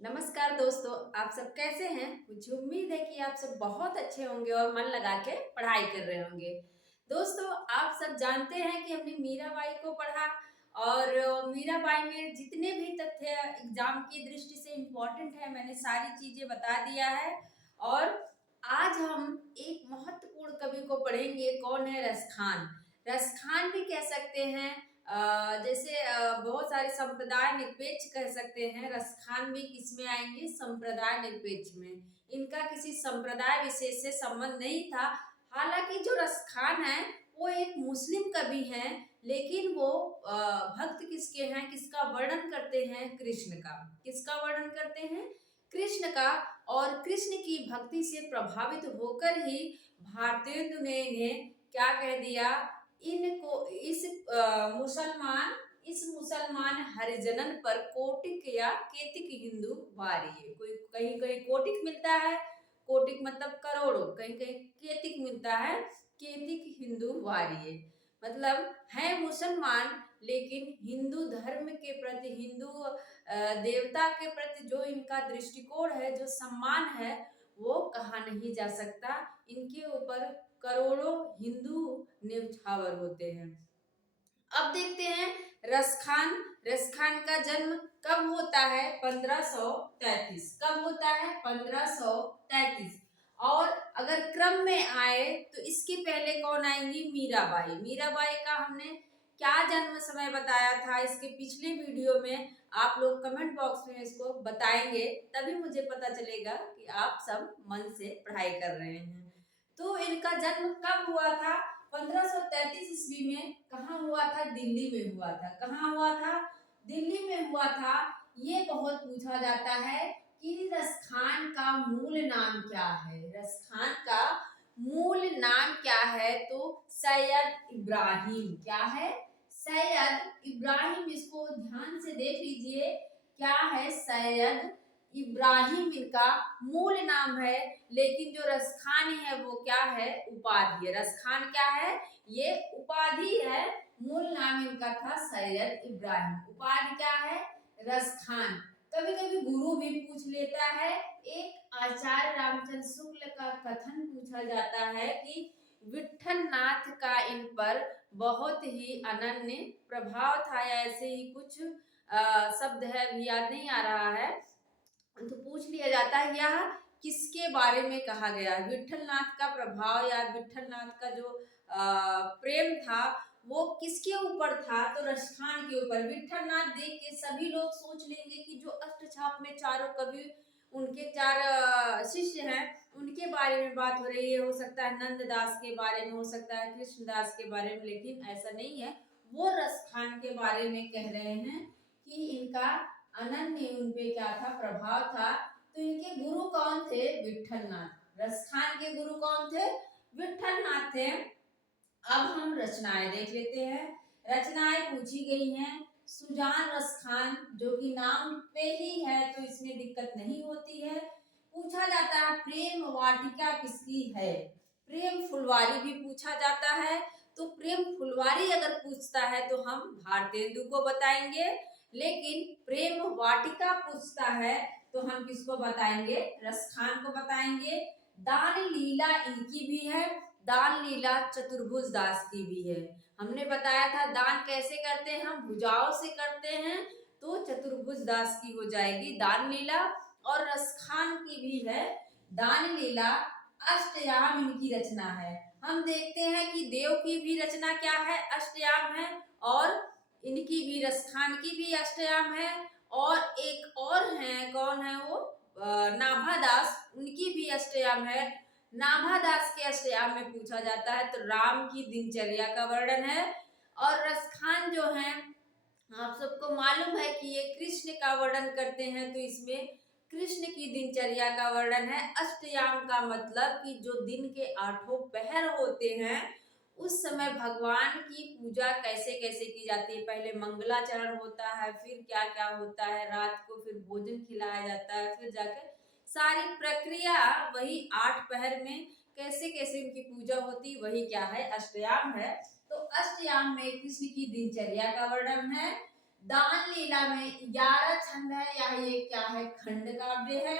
नमस्कार दोस्तों, आप सब कैसे हैं? मुझे उम्मीद है कि आप सब बहुत अच्छे होंगे और मन लगा के पढ़ाई कर रहे होंगे। दोस्तों, आप सब जानते हैं कि हमने मीराबाई को पढ़ा और मीराबाई में जितने भी तथ्य एग्जाम की दृष्टि से इम्पोर्टेंट है, मैंने सारी चीजें बता दिया है। और आज हम एक महत्वपूर्ण कवि को पढ़ेंगे। कौन है? रसखान। रसखान भी कह सकते हैं, जैसे बहुत सारे संप्रदाय निरपेक्ष कह सकते हैं। रसखान भी किस में आएंगे? संप्रदाय निरपेक्ष में। इनका किसी संप्रदाय विशेष से संबंध नहीं था। हालांकि जो रसखान है वो एक मुस्लिम कवि हैं, लेकिन वो भक्त किसके हैं? किसका वर्णन करते हैं? कृष्ण का। किसका वर्णन करते हैं? कृष्ण का। और कृष्ण की भक्ति से प्रभावित होकर ही भारतेंदु ने इन्हें क्या कह दिया? इनको इस मुसलमान हरिजनन पर कोटिक या केतिक हिंदू वारिये। कोई कहीं कहीं कोटिक मिलता है, कोटिक मतलब करोड़ों, कहीं कहीं केतिक मिलता है, केतिक हिंदू वारिये। मतलब है मुसलमान, लेकिन हिंदू धर्म के प्रति, हिंदू देवता के प्रति जो इनका दृष्टिकोण है, जो सम्मान है, वो कहा नहीं जा सकता। इनके ऊपर करोड़ों हिंदू न्यौछावर होते हैं। अब देखते हैं रसखान। रसखान का जन्म कब होता है? 1533। कब होता है? 1533। और अगर क्रम में आए तो इसके पहले कौन आएंगी? मीराबाई। मीराबाई का हमने क्या जन्म समय बताया था इसके पिछले वीडियो में? आप लोग कमेंट बॉक्स में इसको बताएंगे, तभी मुझे पता चलेगा कि आप सब मन से पढ़ाई कर रहे हैं। तो इनका जन्म कब हुआ था? 1533 ईस्वी में। कहाँ हुआ था? दिल्ली में हुआ था। कहाँ हुआ था? दिल्ली में हुआ था। ये बहुत पूछा जाता है कि रसखान का मूल नाम क्या है? रसखान का मूल नाम क्या है? तो सैयद इब्राहिम। क्या है? सैयद इब्राहिम। इसको ध्यान से देख लीजिए, क्या है? सैयद इब्राहिम इनका मूल नाम है। लेकिन जो रसखान है वो क्या है? उपाधि है। रसखान क्या है? ये उपाधि है। मूल नाम इनका था सैयद इब्राहिम। उपाधि क्या है? रसखान। कभी कभी गुरु भी पूछ लेता है। एक आचार्य रामचंद्र शुक्ल का कथन पूछा जाता है कि विठल नाथ का इन पर बहुत ही अनन्य प्रभाव था, या ऐसे ही कुछ शब्द है, अभी याद नहीं आ रहा है। तो पूछ लिया जाता है यह किसके बारे में कहा गया? विठल नाथ का प्रभाव या विठल नाथ का जो प्रेम था वो किसके ऊपर था? तो रसखान के ऊपर। विठल नाथ देख के सभी लोग सोच लेंगे कि जो अष्टछाप में चारों कवि, उनके चार शिष्य हैं, उनके बारे में बात हो रही है। हो सकता है नंददास के बारे में, हो सकता है कृष्णदास के बारे में, लेकिन ऐसा नहीं है। वो रसखान के बारे में कह रहे हैं कि इनका अनन्य उन पे क्या था? प्रभाव था। तो इनके गुरु कौन थे? विठलनाथ। रसखान के गुरु कौन थे? विठलनाथ थे। अब हम रचनाएं देख लेते हैं। रचनाएं पूछी गई हैं। सुजान रसखान, जो कि नाम पे ही है तो इसमें दिक्कत नहीं होती है। पूछा जाता है प्रेम वाटिका किसकी है? प्रेम फुलवारी भी पूछा जाता है। तो प्रेम फुलवारी अगर पूछता है तो हम भारतेंदु को बताएंगे, लेकिन प्रेम वाटिका पूछता है तो हम किसको बताएंगे? रसखान को बताएंगे। दान लीला इनकी भी है। दान लीला चतुर्भुज दास की भी है। हमने बताया था दान कैसे करते हैं? हम भुजाओं से करते हैं। तो चतुर्भुज दास की हो जाएगी दान लीला। और रसखान की भी है दान लीला। अष्टयाम इनकी रचना है। हम देखते हैं कि देव की भी रचना क्या है? अष्टयाम है। और इनकी भी, रसखान की भी अष्टयाम है। और एक और है, कौन है वो? नाभादास, उनकी भी अष्टयाम है। नाभादास के अष्टयाम में पूछा जाता है तो राम की दिनचर्या का वर्णन है। और रसखान जो है, आप सबको मालूम है कि ये कृष्ण का वर्णन करते हैं, तो इसमें कृष्ण की दिनचर्या का वर्णन है। अष्टयाम का मतलब कि जो दिन के आठों पहर होते हैं उस समय भगवान की पूजा कैसे कैसे की जाती है। पहले मंगलाचरण होता है, फिर क्या क्या होता है, रात को फिर भोजन खिलाया जाता है, फिर जाकर सारी प्रक्रिया वही 8 पहर में कैसे कैसे उनकी पूजा होती, वही क्या है? अष्टयाम है। तो अष्टयाम में कृष्ण की दिनचर्या का वर्णन है। दान लीला में 11 छंद है, या ये क्या है, खंड काव्य है।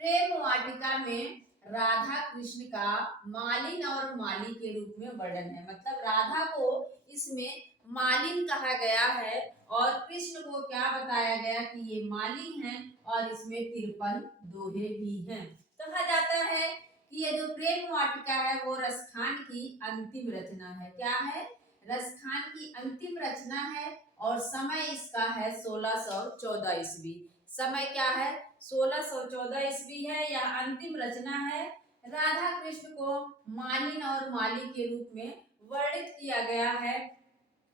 प्रेम वाटिका में राधा कृष्ण का मालिन और माली के रूप में वर्णन है, मतलब राधा को इसमें मालिन कहा गया है और कृष्ण को क्या बताया गया कि ये मालिन है, और इसमें 53 दोहे भी हैं। कहा जाता है कि ये जो प्रेम वाटिका है वो रसखान की अंतिम रचना है। क्या है? रसखान की अंतिम रचना है, और समय इसका है 1614 ईस्वी। समय क्या है? 1614 ईस्वी है। यह अंतिम रचना है। राधा कृष्ण को मालिन और माली के रूप में वर्णित किया गया है।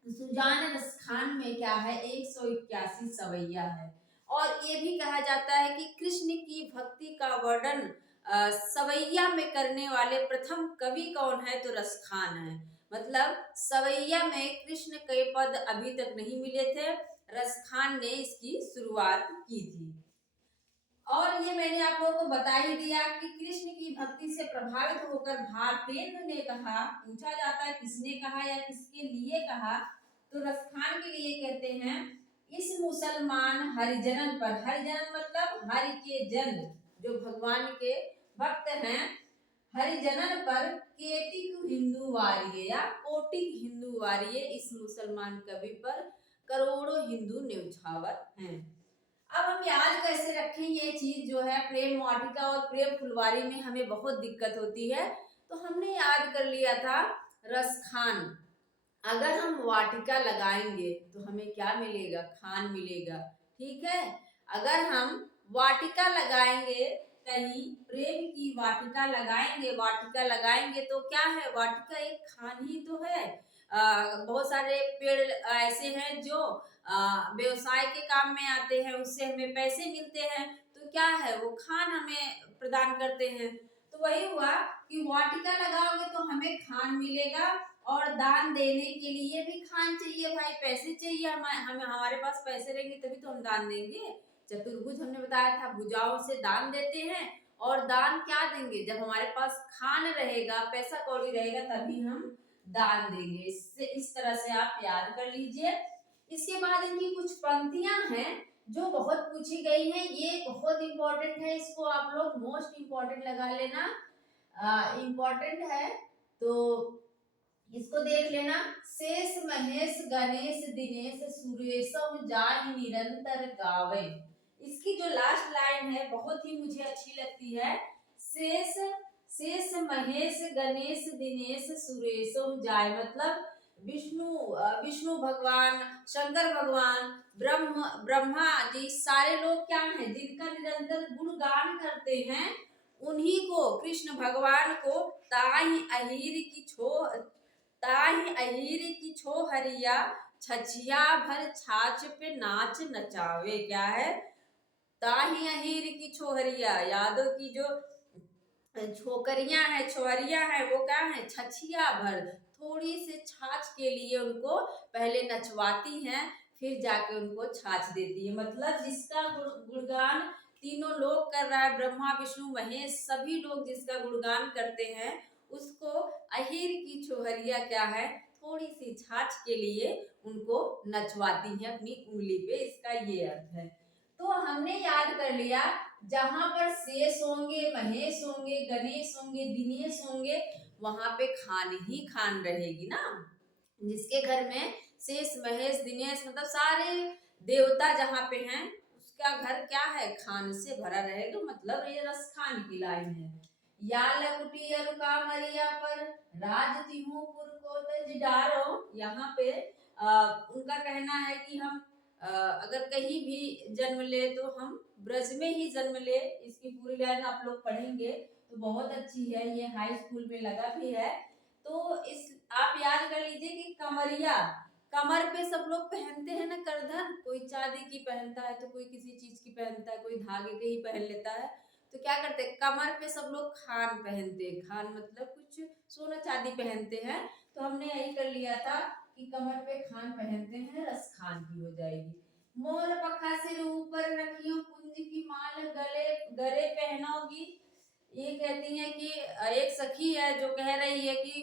सुजान रसखान में क्या है, 181 सवैया है। और ये भी कहा जाता है कि कृष्ण की भक्ति का वर्णन सवैया में करने वाले प्रथम कवि कौन है, तो रसखान है। मतलब सवैया में कृष्ण के पद अभी तक नहीं मिले थे, रसखान ने इसकी शुरुआत की थी। और ये मैंने आप लोगों को बता ही दिया कि कृष्ण की भक्ति से प्रभावित होकर भारतेंदु ने कहा, पूछा जाता है किसने कहा या किसके लिए कहा, तो रसखान के लिए कहते हैं, इस मुसलमान हरिजनन पर, हरिजनन मतलब हरि के जन, जो भगवान के भक्त हैं, हरिजनन पर केतिक हिंदू वारिये या कोटिक हिंदू वारिये, इस मुसलमान कवि पर करोड़ों हिंदू न्यौछावर हैं। अब हम याद कैसे रखें ये चीज जो है, प्रेम वाटिका और प्रेम फुलवारी में हमें बहुत दिक्कत होती है। तो हमने याद कर लिया था रसखान। अगर हम वाटिका लगाएंगे तो हमें क्या मिलेगा? खान मिलेगा। ठीक है। अगर हम वाटिका लगाएंगे, कहीं प्रेम की वाटिका लगाएंगे, वाटिका लगाएंगे तो क्या है? वाटिका एक खान ही तो है। बहुत सारे पेड़ ऐसे हैं जो व्यवसाय के काम में आते हैं, उससे हमें पैसे मिलते हैं, तो क्या है, वो खान हमें प्रदान करते हैं। तो वही हुआ कि वाटिका लगाओगे तो हमें खान मिलेगा, और दान देने के लिए भी खान चाहिए भाई, पैसे चाहिए। हमें हमारे पास पैसे रहेंगे तभी तो हम दान देंगे। चतुर्भुज हमने बताया था, भुजाओं से दान देते हैं, और दान क्या देंगे? जब हमारे पास खान रहेगा, पैसा कौड़ी रहेगा, तभी हम दान देंगे। इससे इस तरह से आप याद कर लीजिए। इसके बाद इनकी कुछ पंक्तियां हैं जो बहुत पूछी गई हैं, ये बहुत इंपॉर्टेंट है, इसको आप लोग मोस्ट इंपॉर्टेंट लगा लेना, इंपॉर्टेंट है तो इसको देख लेना। शेष महेश गणेश दिनेश सुरेशम जाहि निरंतर गावे। इसकी जो लास्ट लाइन है बहुत ही मुझे अच्छी लगती है। शेष शेष महेश गणेश दिनेश सुरेशम जाय, मतलब विष्णु भगवान, शंकर भगवान, ब्रह्मा जी, सारे लोग क्या हैं, जिनका निरंतर गुणगान करते हैं, उन्हीं को, कृष्ण भगवान को ताहि अहीर की छोहरिया छछिया भर छाछ पे नाच नचावे। क्या है? ताहि अहीर की छोहरिया, यादव की जो छोकरियां हैं, छोहरिया है, वो क्या है, छछिया भर, थोड़ी सी छाछ के लिए उनको पहले नचवाती हैं, फिर जाके उनको छाछ देती है। मतलब जिसका गुणगान तीनों लोग कर रहा है, ब्रह्मा विष्णु महेश सभी लोग जिसका गुणगान करते हैं, उसको अहीर की छोहरिया क्या है, थोड़ी सी छाछ के लिए उनको नचवाती है अपनी उंगली पे। इसका ये अर्थ है। तो हमने याद कर लिया, जहां पर शेष होंगे, महेश होंगे, गणेश होंगे, दिनेश होंगे, वहां पे खान ही खान रहेगी ना। जिसके घर में शेष महेश दिनेश मतलब सारे देवता जहाँ पे हैं, उसका घर क्या है, खान से भरा रहेगा। मतलब ये रसखान की लाइन है। या लकुटी का मरिया पर राज तिमुपुर को तज डारो। यहाँ पे उनका कहना है कि हम अगर कहीं भी जन्म ले तो हम ब्रज में ही जन्म ले। इसकी पूरी लाइन आप लोग पढ़ेंगे तो बहुत अच्छी है, ये हाई स्कूल में लगा भी है। तो इस आप याद कर लीजिए कि कमरिया, कमर पे सब लोग पहनते हैं ना करधन, कोई चांदी की पहनता है तो कोई किसी चीज की पहनता है, कोई धागे के ही पहन लेता है। तो क्या करते हैं, कमर पे सब लोग खान पहनते हैं। खान मतलब कुछ सोना चांदी पहनते हैं। तो हमने यही कर लिया था कि कमर पे खान पहनते हैं, रस खान की हो जाएगी। मोर पखा सिर ऊपर रखियो कुंज की माल गले गले पहनोगी। ये कहती है कि एक सखी है जो कह रही है कि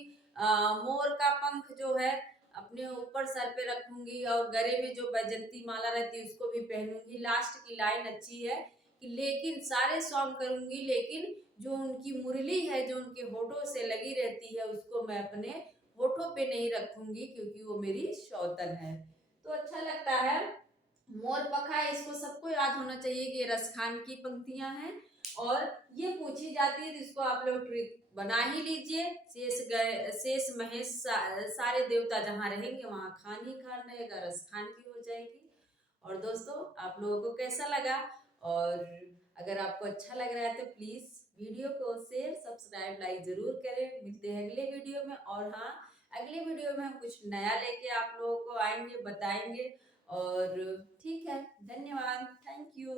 मोर का पंख जो है अपने ऊपर सर पे रखूंगी और गले में जो बैजंती माला रहती है उसको भी पहनूंगी। लास्ट की लाइन अच्छी है कि लेकिन सारे सॉन्ग करूंगी, लेकिन जो उनकी मुरली है जो उनके होठों से लगी रहती है उसको मैं अपने होठों पे नहीं रखूंगी, क्योंकि वो मेरी शौतन है। तो अच्छा लगता है। मोर पखा है, इसको सबको याद होना चाहिए कि ये रस खान की पंक्तियां हैं और ये पूछी जाती है, तो इसको आप लोग ट्रिक बना ही लीजिए। शेष महेश सारे देवता जहाँ रहेंगे वहां खान ही खान रहेगा, रस खान की हो जाएगी। और दोस्तों आप लोगों को कैसा लगा, और अगर आपको अच्छा लग रहा है तो प्लीज वीडियो को शेयर सब्सक्राइब लाइक जरूर करें। मिलते हैं अगले वीडियो में, और हाँ, अगले वीडियो में हम कुछ नया लेके आप लोगों को आएंगे, बताएंगे। और ठीक है, धन्यवाद, थैंक यू।